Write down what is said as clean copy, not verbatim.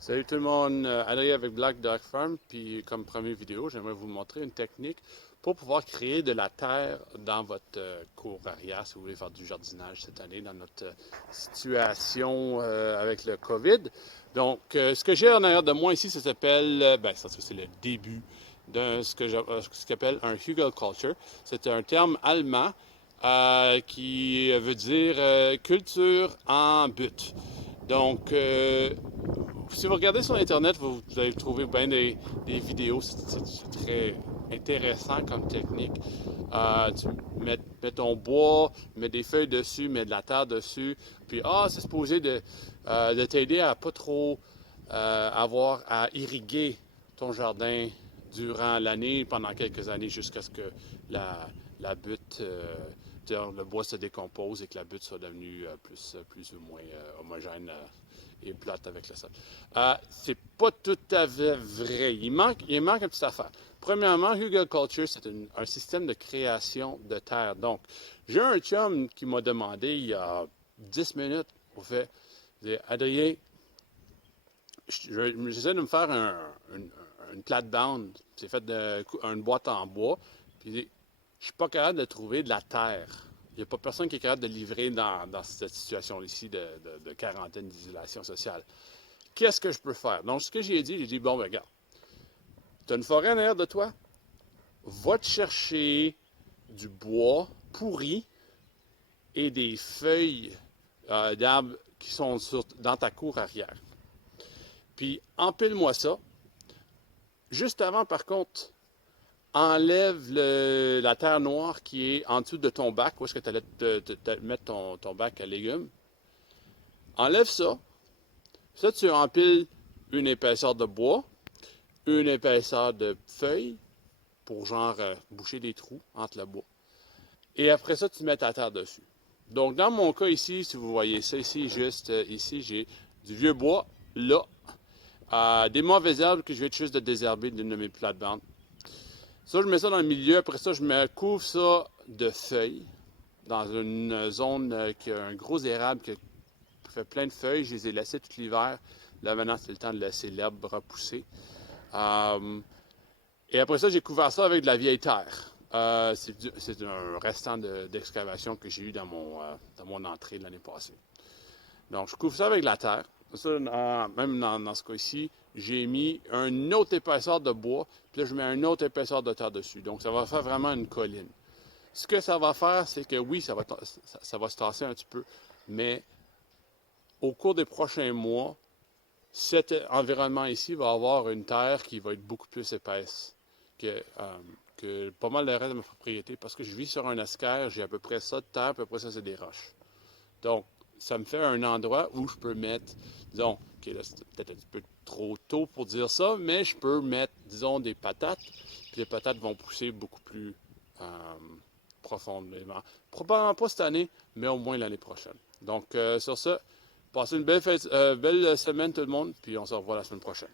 Salut tout le monde, Adrien avec Black Dog Farm, puis comme première vidéo, j'aimerais vous montrer une technique pour pouvoir créer de la terre dans votre cour arrière si vous voulez faire du jardinage cette année dans notre situation avec le COVID. Donc, ce que j'ai en arrière de moi ici, ça s'appelle, ça c'est le début de ce qu'on appelle un Hugelkultur. C'est un terme allemand qui veut dire culture en butte. Donc, si vous regardez sur Internet, vous allez trouver bien des vidéos. C'est très intéressant comme technique. Tu mets ton bois, mets des feuilles dessus, mets de la terre dessus. Puis, c'est supposé de t'aider à pas trop avoir à irriguer ton jardin durant l'année, pendant quelques années, jusqu'à ce que la butte, le bois se décompose et que la butte soit devenue plus ou moins homogène et plate avec le sol. C'est pas tout à fait vrai. Il manque une petite affaire. Premièrement, Hugelkultur, c'est un système de création de terre. Donc, j'ai un chum qui m'a demandé il y a 10 minutes, au fait, il dit, Adrien, j'essaie de me faire une plate-bande. C'est fait d'une boîte en bois. Puis, je ne suis pas capable de trouver de la terre. Il n'y a pas personne qui est capable de livrer dans cette situation ici de quarantaine, d'isolation sociale. Qu'est-ce que je peux faire? Donc, ce que j'ai dit, bon, ben, regarde, tu as une forêt en arrière de toi, va te chercher du bois pourri et des feuilles d'arbres qui sont dans ta cour arrière. Puis, empile-moi ça. Juste avant, par contre, enlève la terre noire qui est en dessous de ton bac, où est-ce que tu allais te mettre ton bac à légumes. Enlève ça. Ça, tu empiles une épaisseur de bois, une épaisseur de feuilles, pour genre boucher des trous entre le bois. Et après ça, tu mets ta terre dessus. Donc, dans mon cas ici, si vous voyez ça ici, juste ici, j'ai du vieux bois, là, des mauvaises herbes que je vais juste de désherber d'une de mes plates-bandes. Ça, je mets ça dans le milieu. Après ça, je me couvre ça de feuilles dans une zone qui a un gros érable qui fait plein de feuilles. Je les ai laissées tout l'hiver. Là, maintenant, c'est le temps de laisser l'herbe repousser. Et après ça, j'ai couvert ça avec de la vieille terre. C'est un restant d'excavation que j'ai eu dans mon entrée l'année passée. Donc, je couvre ça avec de la terre. Ça, même dans ce cas-ci, j'ai mis une autre épaisseur de bois, puis là, je mets une autre épaisseur de terre dessus. Donc, ça va faire vraiment une colline. Ce que ça va faire, c'est que oui, ça va se tasser un petit peu, mais au cours des prochains mois, cet environnement ici va avoir une terre qui va être beaucoup plus épaisse que pas mal de reste de ma propriété, parce que je vis sur un escarre, j'ai à peu près ça de terre, à peu près ça, c'est des roches. Donc, ça me fait un endroit où je peux mettre, disons, OK, là, c'est peut-être un petit peu trop tôt pour dire ça, mais je peux mettre, disons, des patates, puis les patates vont pousser beaucoup plus profondément. Probablement pas cette année, mais au moins l'année prochaine. Donc, sur ça, passez une belle semaine tout le monde, puis on se revoit la semaine prochaine.